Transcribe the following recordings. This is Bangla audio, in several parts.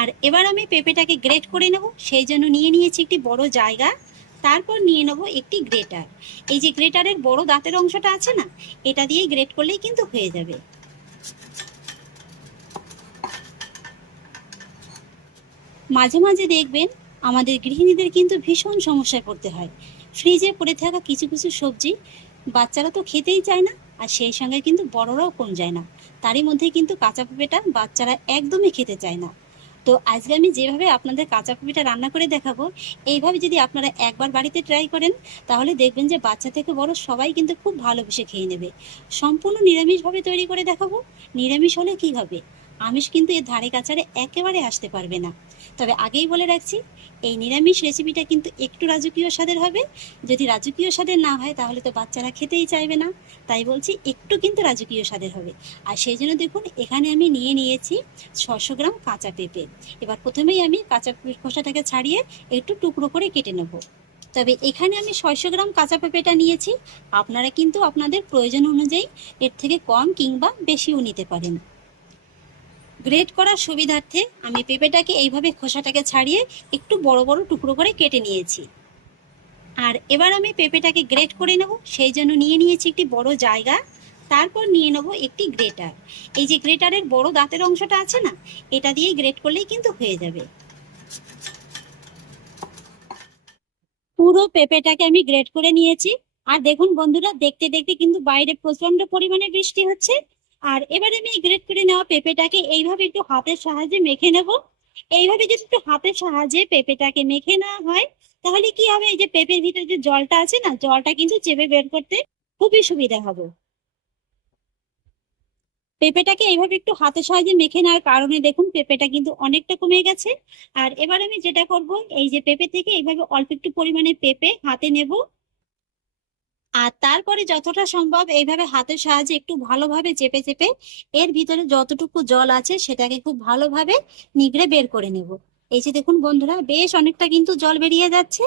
আর এবার আমি পেঁপেটাকে গ্রেট করে নেব। সেই জন্য নিয়ে নিয়েছি একটি বড় জায়গা। তারপর নিয়ে নেব একটি গ্রেটার এই যে গ্রেটারের বড় দাঁতের অংশটা আছে না, এটা দিয়েই গ্রেট করলেই কিন্তু হয়ে যাবে। মাঝে মাঝে দেখবেন আমাদের গৃহিণীদের কিন্তু ভীষণ সমস্যায় পড়তে হয়। ফ্রিজে পড়ে থাকা কিছু কিছু সবজি বাচ্চারা তো খেতেই চায় না, আর সেই সঙ্গে কিন্তু বড়রাও কম যায় না। তারই মধ্যে কিন্তু কাঁচা পেঁপেটা বাচ্চারা একদমই খেতে চায় না। তো আজকে আমি যেভাবে আপনাদের কাঁচা কপিটা রান্না করে দেখাবো, এইভাবে যদি আপনারা একবার বাড়িতে ট্রাই করেন, তাহলে দেখবেন যে বাচ্চা থেকে বড় সবাই কিন্তু খুব ভালোবেসে খেয়ে নেবে। সম্পূর্ণ নিরামিষভাবে তৈরি করে দেখাবো। নিরামিষ হলে কি হবে? আমিষ কিন্তু এর ধারে কাছারে একেবারে আসতে পারবে না। তবে আগেই বলে রাখছি, এই নিরামিষ রেসিপিটা কিন্তু একটু রাজকীয় স্বাদের হবে। যদি রাজকীয় স্বাদের না হয়, তাহলে তো বাচ্চারা খেতেই চাইবে না। তাই বলছি, একটু কিন্তু রাজকীয় স্বাদের হবে। আর সেই জন্য দেখুন, এখানে আমি নিয়ে নিয়েছি ছশো গ্রাম কাঁচা পেঁপে। এবার প্রথমেই আমি কাঁচা খোসাটাকে ছাড়িয়ে একটু টুকরো করে কেটে নেব। তবে এখানে আমি ছয়শো গ্রাম কাঁচা পেঁপেটা নিয়েছি। আপনারা কিন্তু আপনাদের প্রয়োজন অনুযায়ী এর থেকে কম কিংবা বেশিও নিতে পারেন। গ্রেট করার সুবিধার্থে আমি পেঁপেটাকে এইভাবে খোসাটাকে ছাড়িয়ে একটু বড় বড় টুকরো করে কেটে নিয়েছি। আর এবার আমি পেঁপেটাকে গ্রেট করে নেব, সেই জন্য নিয়ে নিয়েছি একটি বড় জায়গা, তারপর নিয়ে নেব একটি গ্রেটার এই যে গ্রেটারের বড় দাঁতের অংশটা আছে না, এটা দিয়েই গ্রেট করলেই কিন্তু হয়ে যাবে। পুরো পেঁপেটাকে আমি গ্রেট করে নিয়েছি। আর দেখুন বন্ধুরা, দেখতে দেখতে কিন্তু বাইরে প্রচণ্ড পরিমাণে বৃষ্টি হচ্ছে। আর এবারে আমি গ্রেট করে নেওয়া পেঁপেটাকে এইভাবে একটু হাতের সাহায্যে মেখে নেব। এইভাবে যদি একটু হাতের সাহায্যে পেঁপেটাকে মেখে নেওয়া হয়, তাহলে কি হবে? এই যে পেঁপের ভিতরে যে জলটা আছে না, জলটা কিন্তু চেপে বের করতে খুবই সুবিধা হবে। পেঁপেটাকে এইভাবে একটু হাতের সাহায্যে মেখে নেওয়ার কারণে দেখুন পেঁপেটা কিন্তু অনেকটা কমে গেছে। আর এবার আমি যেটা করব, এই যে পেঁপে থেকে এইভাবে অল্প একটু পরিমাণে পেঁপে হাতে নেব। আর তারপরে যতটা সম্ভব এইভাবে হাতের সাহায্যে একটু ভালোভাবে চেপে চেপে এর ভিতরে যতটুকু জল আছে সেটাকে খুব ভালোভাবে নিগড়ে বের করে নেব। এই যে দেখুন বন্ধুরা, বেশ অনেকটা কিন্তু জল বেরিয়ে যাচ্ছে।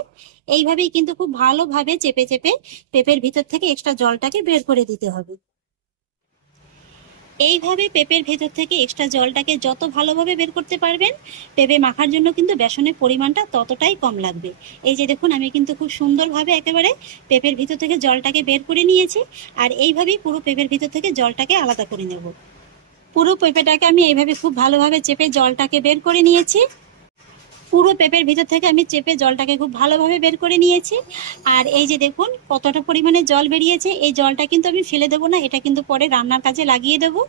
এইভাবেই কিন্তু খুব ভালোভাবে চেপে চেপে পেঁপের ভিতর থেকে এক্সট্রা জলটাকে বের করে দিতে হবে। এইভাবে পেঁপের ভেতর থেকে এক্সট্রা জলটাকে যত ভালোভাবে বের করতে পারবেন, পেঁপে মাখার জন্য কিন্তু বেসনের পরিমাণটা ততটাই কম লাগবে। এই যে দেখুন, আমি কিন্তু খুব সুন্দরভাবে একেবারে পেঁপের ভিতর থেকে জলটাকে বের করে নিয়েছি আর এইভাবেই পুরো পেঁপের ভিতর থেকে জলটাকে আলাদা করে নেব। পুরো পেঁপেটাকে আমি এইভাবে খুব ভালোভাবে চেপে জলটাকে বের করে নিয়েছি। পুরো পেঁপের ভিতর থেকে আমি চেপে জলটাকে খুব ভালোভাবে বের করে নিয়েছি। আর এই যে দেখুন, কতটা পরিমাণে জল বেরিয়েছে, এই জলটা কিন্তু আমি ফেলে দেবো না, এটা কিন্তু পরে রান্নার কাজে লাগিয়ে দেবো।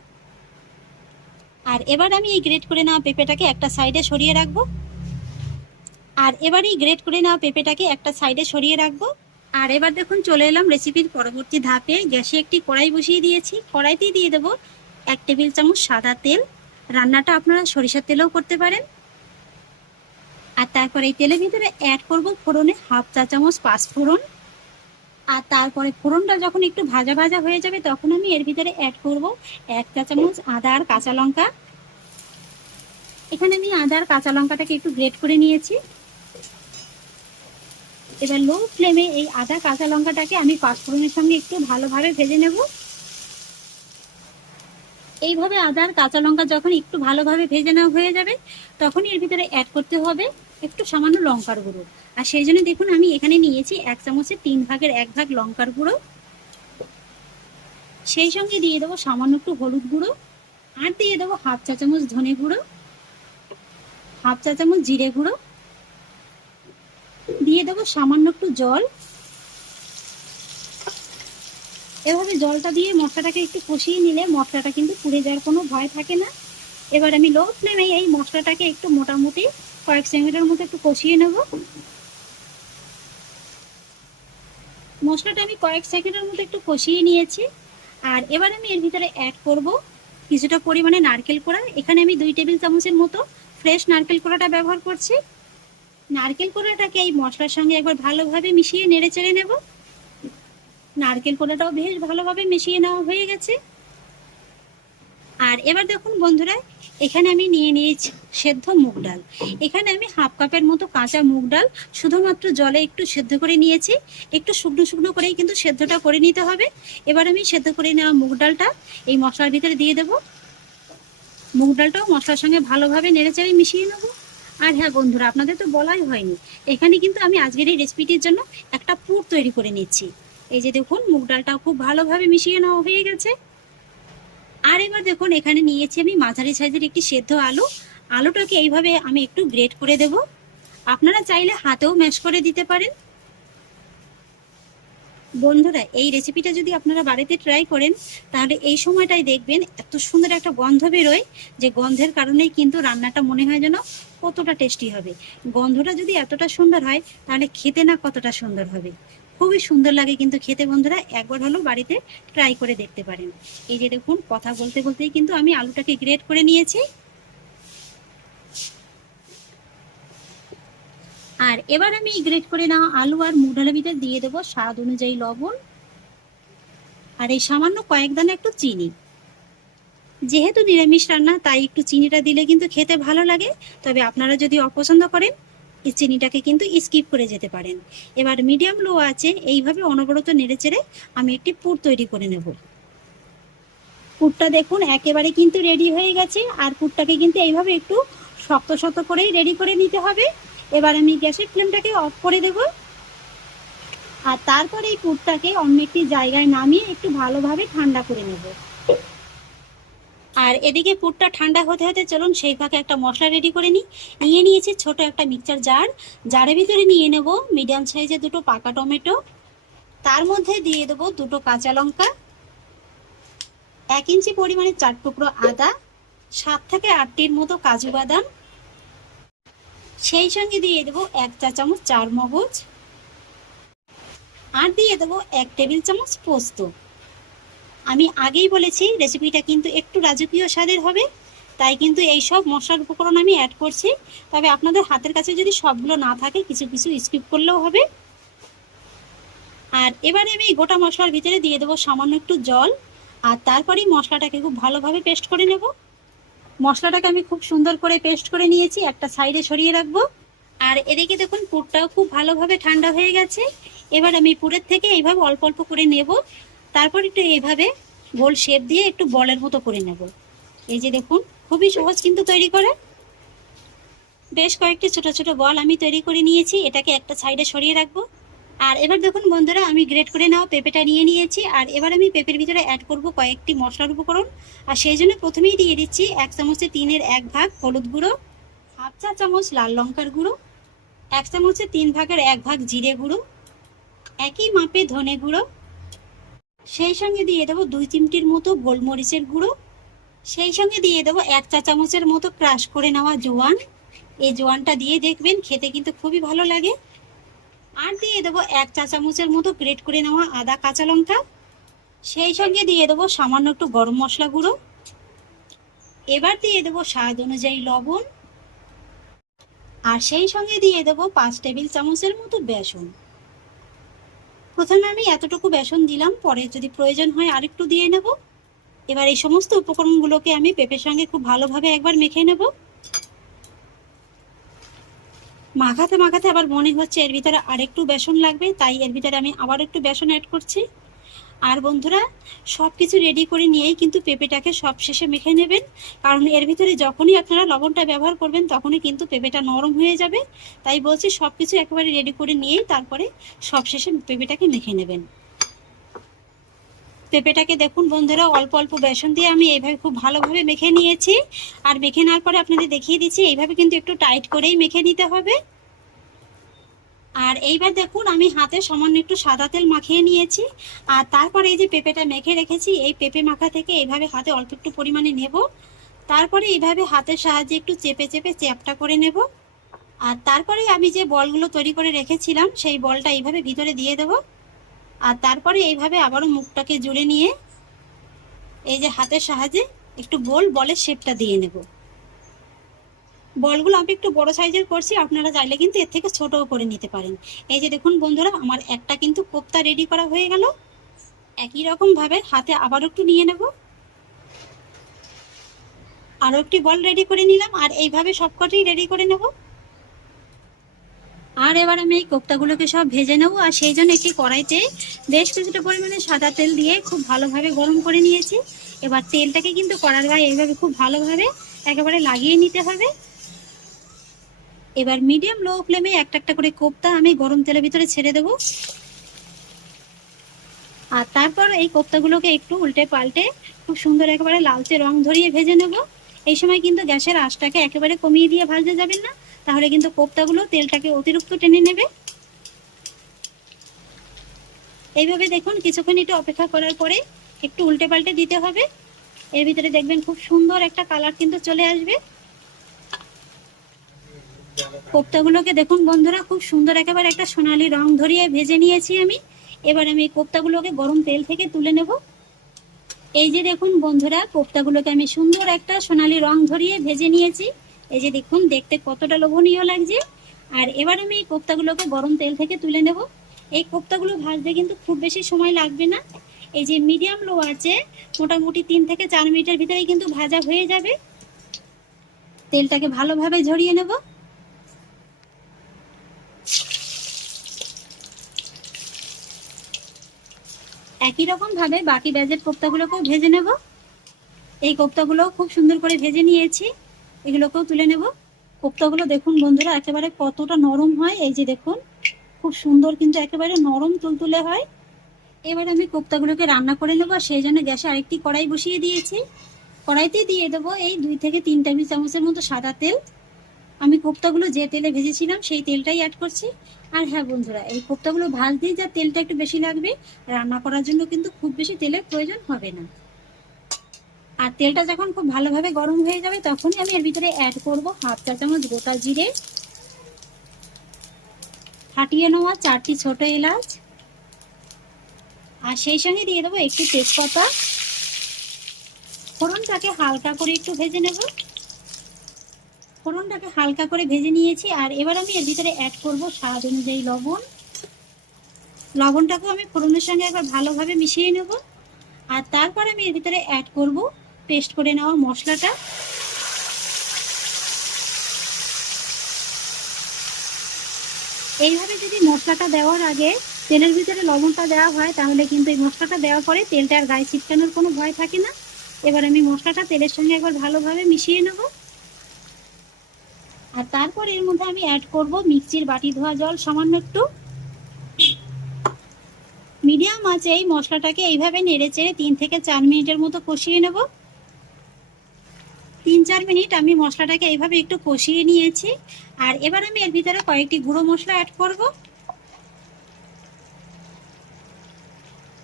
আর এবার আমি এই গ্রেট করে নেওয়া পেঁপেটাকে একটা সাইডে সরিয়ে রাখব। আর এবার এই গ্রেট করে নেওয়া পেঁপেটাকে একটা সাইডে সরিয়ে রাখব। আর এবার দেখুন, চলে এলাম রেসিপির পরবর্তী ধাপে। গ্যাসে একটি কড়াই বসিয়ে দিয়েছি। কড়াইতেই দিয়ে দেবো এক টেবিল চামচ সাদা তেল। রান্নাটা আপনারা সরিষার তেলেও করতে পারেন। আর তারপরে এই তেলের ভিতরে অ্যাড করব ফোড়নে হাফ চা চামচ পাঁচ ফোড়ন। আর তারপরে ফোড়নটা যখন একটু ভাজা ভাজা হয়ে যাবে, তখন আমি এর ভিতরে অ্যাড করব এক চা চামচ আদা আর কাঁচা লঙ্কা। এখানে আমি আদা আর কাঁচা লঙ্কাটাকে একটু গ্রেট করে নিয়েছি। এবার লো ফ্লেমে এই আদা কাঁচা লঙ্কাটাকে আমি পাঁচফোড়নের সঙ্গে একটু ভালোভাবে ভেজে নেব। এইভাবে আদা আর কাঁচা লঙ্কা যখন একটু ভালোভাবে ভেজে নেওয়া হয়ে যাবে তখন এর ভিতরে অ্যাড করতে হবে একটু সামান্য লঙ্কার গুঁড়ো। আর সেই জন্য দেখুন, আমি এখানে নিয়েছি এক চামচের তিন ভাগের এক ভাগ লঙ্কার গুঁড়ো। সেই সঙ্গে দিয়ে দেবো সামান্য একটু হলুদ গুঁড়ো। আর দিয়ে দেবো হাফ চা চামচ ধনে গুঁড়ো, হাফ চা চামচ জিরে গুঁড়ো। দিয়ে দেবো সামান্য একটু জল। এভাবে জলটা দিয়ে মশলাটাকে একটু কষিয়ে নিলে মশলাটা কিন্তু পুড়ে যাওয়ার কোনো ভয় থাকে না। এবার আমি লো ফ্লেমে এই মশলাটাকে একটু মোটামুটি কয়েক সেকেন্ডের মতো একটু কষিয়ে নেব। মশলাটা আমি কয়েক সেকেন্ডের মতো একটু কষিয়ে নিয়েছি। আর এবার আমি এর ভিতরে অ্যাড করব কিছুটা পরিমাণে নারকেল কোড়া। এখানে আমি দুই টেবিল চামচের মতো ফ্রেশ নারকেল কোড়াটা ব্যবহার করছি। নারকেল কোড়াটাকে এই মশলার সঙ্গে একবার ভালোভাবে মিশিয়ে নেড়ে চেড়ে নেব। নারকেল কোড়াটাও বেশ ভালোভাবে মিশিয়ে নেওয়া হয়ে গেছে। আর এবার দেখুন বন্ধুরা, এখানে আমি নিয়ে নিয়েছি সেদ্ধ মুগ ডাল। এখানে আমি হাফ কাপের মতো কাঁচা মুগ ডাল শুধুমাত্র জলে একটু সেদ্ধ করে নিয়েছি। একটু শুকনো শুকনো করেই কিন্তু সেদ্ধটা করে নিতে হবে। এবার আমি সেদ্ধ করে নেওয়া মুগ ডালটা এই মশলার ভিতরে দিয়ে দেব। মুগ ডালটাও মশলার সঙ্গে ভালোভাবে নেড়েচেড়ে মিশিয়ে নেব। আর হ্যাঁ বন্ধুরা, আপনাদের তো বলাই হয়নি। এখানে কিন্তু আমি আজকের এই রেসিপিটির জন্য একটা পুর তৈরি করে নিচ্ছি। এই যে দেখুন, মুগ ডালটাও খুব ভালোভাবে মিশিয়ে নেওয়া হয়ে গেছে। আর এবার দেখুন, এখানে নিয়েছি আমি মাঝারি সাইজের একটি সেদ্ধ আলু। আলুটাকে এইভাবে আমি একটু গ্রেট করে দেব। আপনারা চাইলে হাতেও ম্যাশ করে দিতে পারেন। বন্ধুরা, এই রেসিপিটা যদি আপনারা বাড়িতে ট্রাই করেন, তাহলে এই সময়টাই দেখবেন এত সুন্দর একটা গন্ধ বেরোয়, যে গন্ধের কারণেই কিন্তু রান্নাটা মনে হয় যেন কতটা টেস্টি হবে। গন্ধটা যদি এতটা সুন্দর হয়, তাহলে খেতে না কতটা সুন্দর হবে। খুবই সুন্দর লাগে কিন্তু খেতে বন্ধুরা। একবার হলেও বাড়িতে ট্রাই করে দেখতে পারেন। এই যে দেখুন, কথা বলতে বলতেই কিন্তু আমি আলুটাকে গ্রেট করে নিয়েছি। আর এবার আমি গ্রেট করে নেওয়া আলু আর মুগ ডালের ভিতরে দিয়ে দেবো স্বাদ অনুযায়ী লবণ। আর এই সামান্য কয়েক দানা একটু চিনি। যেহেতু নিরামিষ রান্না, তাই একটু চিনিটা দিলে কিন্তু খেতে ভালো লাগে। তবে আপনারা যদি অপছন্দ করেন চিনিটাকে কিন্তু স্কিপ করে যেতে পারেন। এবার মিডিয়াম লো আছে, এইভাবে অনবরত নেড়ে চেড়ে আমি একটি পুর তৈরি করে নেব। পুরটা দেখুন, একেবারে কিন্তু রেডি হয়ে গেছে, আর পুরটাকে কিন্তু এইভাবে একটু শক্ত শক্ত করেই রেডি করে নিতে হবে। এবার আমি গ্যাসের ফ্লেমটাকে অফ করে দেব। আর তারপরে এই পুরটাকে অন্য একটি জায়গায় নামিয়ে একটু ভালোভাবে ঠান্ডা করে নেব। আর এদিকে পুরটা ঠান্ডা হতে হতে চলুন সেই ফাঁকে একটা মশলা রেডি করে নিই। নিয়ে নিয়েছি ছোট একটা মিক্সচার জার জারের ভিতরে নিয়ে নেব মিডিয়াম সাইজের দুটো পাকা টমেটো। তার মধ্যে দিয়ে দেবো দুটো কাঁচা লঙ্কা। এক ইঞ্চি পরিমাণে চার টুকরো আদা। সাত থেকে আটটির মতো কাজু বাদাম। সেই সঙ্গে দিয়ে দেবো এক চা চামচ চার মগজ আর দিয়ে দেবো এক টেবিল চামচ পোস্ত। আমি আগেই বলেছি রেসিপিটা কিন্তু একটু রাজকীয় স্বাদের হবে, তাই কিন্তু এই সব মশলার উপকরণ আমি অ্যাড করছি। তবে আপনাদের হাতের কাছে যদি সবগুলো না থাকে, কিছু কিছু স্কিপ করলেও হবে। আর এবারে আমি গোটা মশলার ভিতরে দিয়ে দেবো সামান্য একটু জল, আর তারপরেই মশলাটাকে খুব ভালোভাবে পেস্ট করে নেব। মশলাটাকে আমি খুব সুন্দর করে পেস্ট করে নিয়েছি, একটা সাইডে সরিয়ে রাখব। আর এদিকে দেখুন, পুরটাও খুব ভালোভাবে ঠান্ডা হয়ে গেছে। এবার আমি পুরের থেকে এইভাবে অল্প অল্প করে নেব। তারপর একটু এইভাবে গোল শেপ দিয়ে একটু বলের মতো করে নেব। এই যে দেখুন, খুবই সহজ কিন্তু তৈরি করে। বেশ কয়েকটি ছোট ছোট বল আমি তৈরি করে নিয়েছি, এটাকে একটা সাইডে সরিয়ে রাখব। আর এবার দেখুন বন্ধুরা, আমি গ্রেট করে নেওয়া পেঁপেটা নিয়ে নিয়েছি। আর এবার আমি পেঁপের ভিতরে অ্যাড করব কয়েকটি মশলার উপকরণ। আর সেই জন্য প্রথমেই দিয়ে দিচ্ছি এক চামচে তিনের এক ভাগ হলুদ গুঁড়ো, হাফ চা চামচ লাল লঙ্কার গুঁড়ো, এক চামচে তিন ভাগের এক ভাগ জিরে গুঁড়ো, একই মাপে ধনে গুঁড়ো সেই সঙ্গে দিয়ে দেবো দুই চিমটির মতো গোলমরিচের গুঁড়ো। সেই সঙ্গে দিয়ে দেবো এক চা চামচের মতো ক্রাশ করে নেওয়া জোয়ান। এই জোয়ানটা দিয়ে দেখবেন খেতে কিন্তু খুবই ভালো লাগে। আর দিয়ে দেবো এক চা চামচের মতো গ্রেট করে নেওয়া আদা কাঁচা লঙ্কা। সেই সঙ্গে দিয়ে দেবো সামান্য একটু গরম মশলা গুঁড়ো। এবার দিয়ে দেবো স্বাদ অনুযায়ী লবণ। আর সেই সঙ্গে দিয়ে দেবো পাঁচ টেবিল চামচের মতো বেসন। প্রথমে আমি এতটুকু বেসন দিলাম, পরে যদি প্রয়োজন হয় আরেকটু দিয়ে নেব। এবার এই সমস্ত উপকরণগুলোকে আমি পেঁপের সঙ্গে খুব ভালোভাবে একবার মেখে নেব। মাখাতে মাখাতে আবার মনে হচ্ছে এর ভিতরে আরেকটু বেসন লাগবে, তাই এর ভিতরে আমি আবার একটু বেসন অ্যাড করছি। আর বন্ধুরা সব কিছু রেডি করে নিয়েই কিন্তু পেঁপেটাকে সব শেষে মেখে নেবেন। কারণ এর ভিতরে যখনই আপনারা লবণটা ব্যবহার করবেন, তখনই কিন্তু পেঁপেটা নরম হয়ে যাবে। তাই বলছি সব কিছু একেবারে রেডি করে নিয়েই তারপরে সব শেষে পেঁপেটাকে মেখে নেবেন। পেঁপেটাকে দেখুন বন্ধুরা, অল্প অল্প বেসন দিয়ে আমি এইভাবে খুব ভালোভাবে মেখে নিয়েছি। আর মেখে নেওয়ার পরে আপনাদের দেখিয়ে দিচ্ছি, এইভাবে কিন্তু একটু টাইট করেই মেখে নিতে হবে। আর এইবার দেখুন, আমি হাতে সামান্য একটু সাদা তেল মাখিয়ে নিয়েছি। আর তারপরে এই যে পেঁপেটা মেখে রেখেছি, এই পেঁপে মাখা থেকে এইভাবে হাতে অল্প একটু পরিমাণে নেব। তারপরে এইভাবে হাতের সাহায্যে একটু চেপে চেপে চ্যাপটা করে নেব। আর তারপরে আমি যে বলগুলো তৈরি করে রেখেছিলাম, সেই বলটা এইভাবে ভিতরে দিয়ে দেব। আর তারপরে এইভাবে আবারও মুখটাকে জুড়ে নিয়ে এই যে হাতের সাহায্যে একটু গোল বলের শেপটা দিয়ে নেব। বলগুলো আমি একটু বড় সাইজের করছি, আপনারা চাইলে কিন্তু এর থেকে ছোটও করে নিতে পারেন। এই যে দেখুন বন্ধুরা, আমার একটা কিন্তু কোপ্তা রেডি করা হয়ে গেল। একই রকম ভাবে হাতে আবার একটু নিয়ে নেব। আরও একটি বল রেডি করে নিলাম, আর এইভাবে সবকটাই রেডি করে নেব। আর এবার আমি এই কোপ্তাগুলোকে সব ভেজে নেব, আর সেই জন্য একটি কড়াইতে বেশ কিছুটা পরিমাণে সাদা তেল দিয়ে খুব ভালোভাবে গরম করে নিয়েছি। এবার তেলটাকে কিন্তু কড়ার গায়ে এইভাবে খুব ভালোভাবে একেবারে লাগিয়ে নিতে হবে। এবার মিডিয়াম লো ফ্লেমে একটা একটা করে কোপ্তা আমি গরম তেলের ভিতরে ছেড়ে দেবো। আর তারপর এই কোপ্তাগুলোকে একটু উল্টে পাল্টে খুব সুন্দর একেবারে লালচে রং ধরিয়ে ভেজে নেব। এই সময় কিন্তু গ্যাসের আঁচটাকে একেবারে কমিয়ে দিয়ে ভাজতে যাবেন না, তাহলে কিন্তু কোপ্তাগুলো তেলটাকে অতিরিক্ত টেনে নেবে। এইভাবে দেখুন কিছুক্ষণ একটু অপেক্ষা করার পরে একটু উল্টে পাল্টে দিতে হবে। এর ভিতরে দেখবেন খুব সুন্দর একটা কালার কিন্তু চলে আসবে। কোপ্তাগুলোকে দেখুন বন্ধুরা, খুব সুন্দর একেবারে একটা সোনালি রং ধরিয়ে ভেজে নিয়েছি আমি। এবার আমি এই কোপ্তাগুলোকে গরম তেল থেকে তুলে নেব। এই যে দেখুন বন্ধুরা, কোপ্তাগুলোকে আমি সুন্দর একটা সোনালি রং ধরিয়ে ভেজে নিয়েছি। এই যে দেখুন, দেখতে কতটা লোভনীয় লাগছে। আর এবার আমি এই কোপ্তাগুলোকে গরম তেল থেকে তুলে নেব। এই কোপ্তাগুলো ভাজতে কিন্তু খুব বেশি সময় লাগবে না। এই যে মিডিয়াম লো আছে, মোটামুটি তিন থেকে চার মিনিটের ভিতরেই কিন্তু ভাজা হয়ে যাবে। তেলটাকে ভালোভাবে ঝরিয়ে নেব। একই রকম ভাবে বাকি ব্যাজের কোপ্তাগুলোকেও ভেজে নেব। এই কোপ্তাগুলো খুব সুন্দর করে ভেজে নিয়েছি। এগুলোকেও তুলে নেব। কোপ্তাগুলো দেখুন বন্ধুরা, একেবারে কতটা নরম হয়। এই যে দেখুন, খুব সুন্দর কিন্তু একেবারে নরম তুলতুলে হয়। এবার আমি কোপ্তাগুলোকে রান্না করে নেব সেই জন্য গ্যাসে আরেকটি কড়াই বসিয়ে দিয়েছি। কড়াইতে দিয়ে দেবো এই দুই থেকে তিন টেবিল চামচের মতো সাদা তেল। আমি কোপ্তাগুলো যে তেলে ভেজেছিলাম, সেই তেলটাই অ্যাড করছি। আর হ্যাঁ বন্ধুরা, এই কোপ্তাগুলো ভাজতেই যা তেলটা একটু বেশি লাগবে, রান্না করার জন্য কিন্তু খুব বেশি তেলের প্রয়োজন হবে না। আর তেলটা যখন খুব ভালোভাবে গরম হয়ে যাবে, তখনই আমি এর ভিতরে অ্যাড করব হাফ চা চামচ গোটা জিরে, ফাটিয়ে নেওয়া চারটি ছোট এলাচ, আর সেই সঙ্গে দিয়ে দেবো একটু তেজপাতা। ফোড়নটাকে হালকা করে একটু ভেজে নেব। ফোড়নটাকে হালকা করে ভেজে নিয়েছি, আর এবার আমি এর ভিতরে অ্যাড করব স্বাদ অনুযায়ী লবণ। লবণটাকেও আমি ফোড়নের সঙ্গে একবার ভালোভাবে মিশিয়ে নেব, আর তারপর আমি এর ভিতরে অ্যাড করব পেস্ট করে নেওয়া মশলাটা। এইভাবে যদি মশলাটা দেওয়ার আগে তেলের ভিতরে লবণটা দেওয়া হয়, তাহলে কিন্তু এই মশলাটা দেওয়ার পরে তেলটা আর গায়ে ছিটকানোর কোনো ভয় থাকে না। এবার আমি মশলাটা তেলের সঙ্গে একবার ভালোভাবে মিশিয়ে নেব। আর তারপর এর মধ্যে আমি অ্যাড করব মিক্সির বাটি ধোয়া জল, সামান্য একটু। মিডিয়াম আছে এই মশলাটাকে এইভাবে নেড়ে চেড়ে তিন থেকে চার মিনিটের মতো কষিয়ে নেব। তিন চার মিনিট আমি মশলাটাকে এইভাবে একটু কষিয়ে নিয়েছি। আর এবার আমি এর ভিতরে কয়েকটি গুঁড়ো মশলা অ্যাড করব।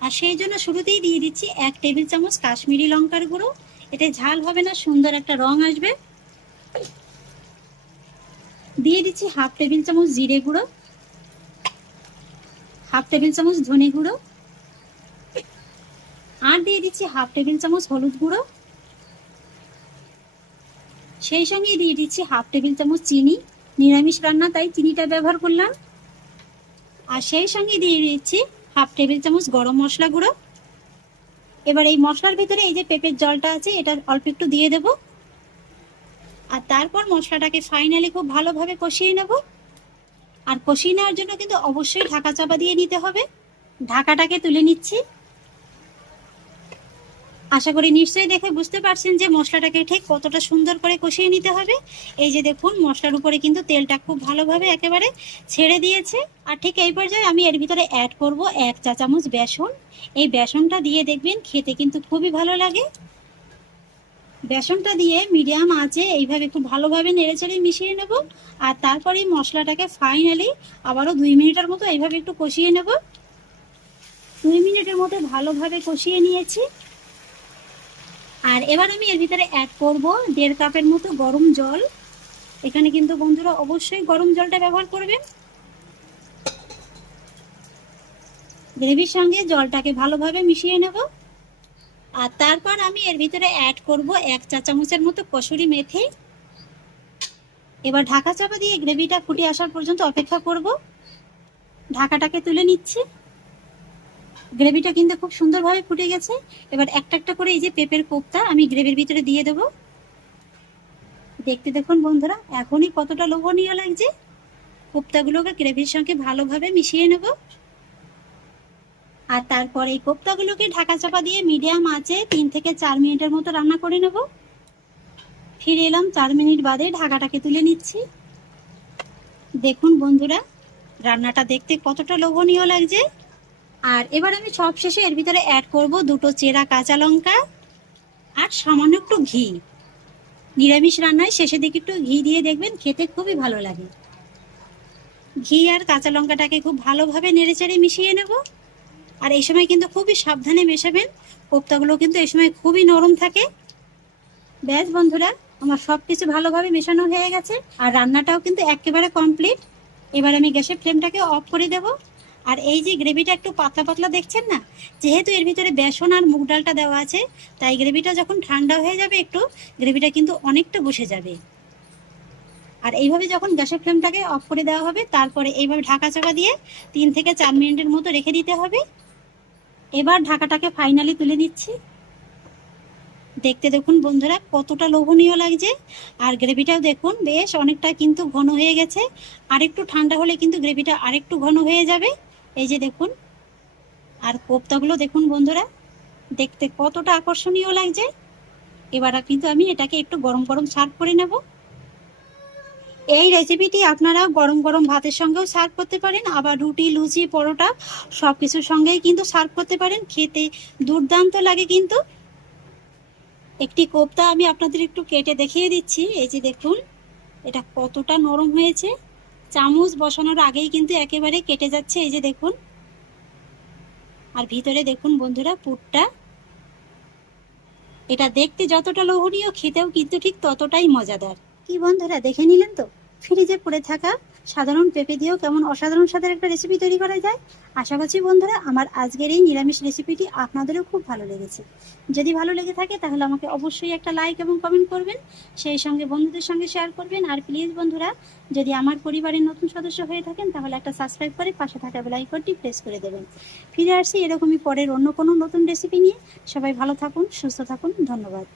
আর সেই জন্য শুরুতেই দিয়ে দিচ্ছি এক টেবিল চামচ কাশ্মীরি লঙ্কার গুঁড়ো। এতে ঝাল হবে না, সুন্দর একটা রং আসবে। দিয়ে দিচ্ছি হাফ টেবিল চামচ জিরে গুঁড়ো, হাফ টেবিল চামচ ধনে গুঁড়ো, আর দিয়ে দিচ্ছি হাফ টেবিল চামচ হলুদ গুঁড়ো। সেই সঙ্গে দিয়ে দিচ্ছি হাফ টেবিল চামচ চিনি, নিরামিষ রান্না, তাই চিনিটা ব্যবহার করলাম। আর সেই সঙ্গে দিয়ে দিচ্ছি হাফ টেবিল চামচ গরম মশলা গুঁড়ো। এবার এই মশলার ভিতরে এই যে পেঁপের জলটা আছে এটা অল্প একটু দিয়ে দেব। আর তারপর মশলাটাকে ফাইনালি খুব ভালোভাবে কষিয়ে নেব। আর কষিয়ে নেওয়ার জন্য কিন্তু অবশ্যই ঢাকা চাপা দিয়ে নিতে হবে। ঢাকাটাকে তুলে নিচ্ছি। আশা করি নিশ্চয়ই দেখে বুঝতে পারছেন যে মশলাটাকে ঠিক কতটা সুন্দর করে কষিয়ে নিতে হবে। এই যে দেখুন, মশলার উপরে কিন্তু তেলটা খুব ভালোভাবে একেবারে ছেড়ে দিয়েছে। আর ঠিক এই পর্যায়ে আমি এর ভিতরে অ্যাড করব এক চা চামচ বেসন। এই বেসনটা দিয়ে দেখবেন খেতে কিন্তু খুবই ভালো লাগে। বেসনটা দিয়ে মিডিয়াম আঁচে এইভাবে খুব ভালোভাবে নেড়েচড়ে মিশিয়ে নেব। আর তারপরে মশলাটাকে ফাইনালি আবারও দুই মিনিটের মতো এইভাবে একটু কষিয়ে নেব। দুই মিনিটের মতো ভালোভাবে কষিয়ে নিয়েছি। আর এবার আমি এর ভিতরে অ্যাড করব দেড় কাপের মতো গরম জল। এখানে কিন্তু বন্ধুরা অবশ্যই গরম জলটা ব্যবহার করবেন। গ্রেভির সঙ্গে জলটাকে ভালোভাবে মিশিয়ে নেব। আর তারপর আমি এর ভিতরে অ্যাড করব এক চা চামচের মতো কসুরি মেথি। এবার ঢাকা চাপা দিয়ে গ্রেভিটা ফুটে আসার পর্যন্ত অপেক্ষা করব। ঢাকাটাকে তুলে নিচ্ছি। গ্রেভিটা কিন্তু খুব সুন্দরভাবে ফুটে গেছে। এবার একটা একটা করে এই যে পেঁপের কোপ্তা আমি গ্রেভির ভিতরে দিয়ে দেব। দেখতে দেখুন বন্ধুরা, এখনই কতটা লোভনীয় লাগছে। কোপ্তাগুলোকে গ্রেভির সঙ্গে ভালোভাবে মিশিয়ে নেব। আর তারপর এই কোপ্তাগুলোকে ঢাকা চাপা দিয়ে মিডিয়াম আঁচে তিন থেকে চার মিনিটের মতো রান্না করে নেব। ফিরে এলাম চার মিনিট বাদে ঢাকাটাকে তুলে নিচ্ছি। দেখুন বন্ধুরা, রান্নাটা দেখতে কতটা লোভনীয় লাগছে। আর এবার আমি সব শেষে এর ভিতরে অ্যাড করব দুটো চেরা কাঁচা লঙ্কা আর সামান্য একটু ঘি। নিরামিষ রান্নায় শেষের দিকে একটু ঘি দিয়ে দেখবেন খেতে খুবই ভালো লাগে। ঘি আর কাঁচা লঙ্কাটাকে খুব ভালোভাবে নেড়েচেড়ে মিশিয়ে নেব। আর এই সময় কিন্তু খুবই সাবধানে মেশাবেন। কোপ্তাগুলো কিন্তু এই সময় খুবই নরম থাকে। ব্যাস বন্ধুরা, আমার সব কিছু ভালোভাবে মেশানো হয়ে গেছে। আর রান্নাটাও কিন্তু একেবারে কমপ্লিট এবার আমি গ্যাসের ফ্লেমটাকে অফ করে দেব। আর এই যে গ্রেভিটা একটু পাতলা পাতলা দেখছেন না? যেহেতু এর ভিতরে বেসন আর মুগ ডালটা দেওয়া আছে, তাই গ্রেভিটা যখন ঠান্ডা হয়ে যাবে একটু, গ্রেভিটা কিন্তু অনেকটা বসে যাবে। আর এইভাবে যখন গ্যাসের ফ্লেমটাকে অফ করে দেওয়া হবে, তারপরে এইভাবে ঢাকা চাকা দিয়ে তিন থেকে চার মিনিটের মতো রেখে দিতে হবে। এবার ঢাকাটাকে ফাইনালি তুলে নিচ্ছি। দেখতে দেখুন বন্ধুরা, কতটা লোভনীয় লাগছে। আর গ্রেভিটাও দেখুন, বেশ অনেকটা কিন্তু ঘন হয়ে গেছে। আরেকটু ঠান্ডা হলে কিন্তু গ্রেভিটা আরেকটু ঘন হয়ে যাবে। এই যে দেখুন, আর কোপ্তাগুলো দেখুন বন্ধুরা, দেখতে কতটা আকর্ষণীয় লাগছে। এবার কিন্তু আমি এটাকে একটু গরম গরম সার্ভ করে নেব। এই রেসিপিটি আপনারা গরম গরম ভাতের সঙ্গেও সার্ভ করতে পারেন, আবার রুটি, লুচি, পরোটা সব কিছুর সঙ্গেই কিন্তু সার্ভ করতে পারেন, খেতে দুর্দান্ত লাগে কিন্তু। একটি কোপ্তা আমি আপনাদের একটু কেটে দেখিয়ে দিচ্ছি, এই যে দেখুন, এটা কতটা নরম হয়েছে। চামচ বসানোর আগেই কিন্তু একেবারে কেটে যাচ্ছে, এই যে দেখুন। আর ভিতরে দেখুন বন্ধুরা, পুরটা। এটা দেখতে যতটা লোভনীয়, খেতেও কিন্তু ঠিক ততটাই মজাদার। কি বন্ধুরা, দেখে নিলেন তো? ফ্রিজে পড়ে থাকা সাধারণ পেঁপে দিয়েও কেমন অসাধারণ স্বাদের একটা রেসিপি তৈরি করা যায়? আশা করছি বন্ধুরা, আমার আজকের এই নিরামিষ রেসিপিটি আপনাদেরও খুব ভালো লেগেছে। যদি ভালো লেগে থাকে, তাহলে আমাকে অবশ্যই একটা লাইক এবং কমেন্ট করবেন। সেই সঙ্গে বন্ধুদের সঙ্গে শেয়ার করবেন। আর প্লিজ বন্ধুরা, যদি আমার পরিবারের নতুন সদস্য হয়ে থাকেন, তাহলে একটা সাবস্ক্রাইব করে পাশে থাকা বেল আইকনটি প্রেস করে দেবেন। ফিরে আসছি এরকমই পরের অন্য কোনো নতুন রেসিপি নিয়ে। সবাই ভালো থাকুন, সুস্থ থাকুন। ধন্যবাদ।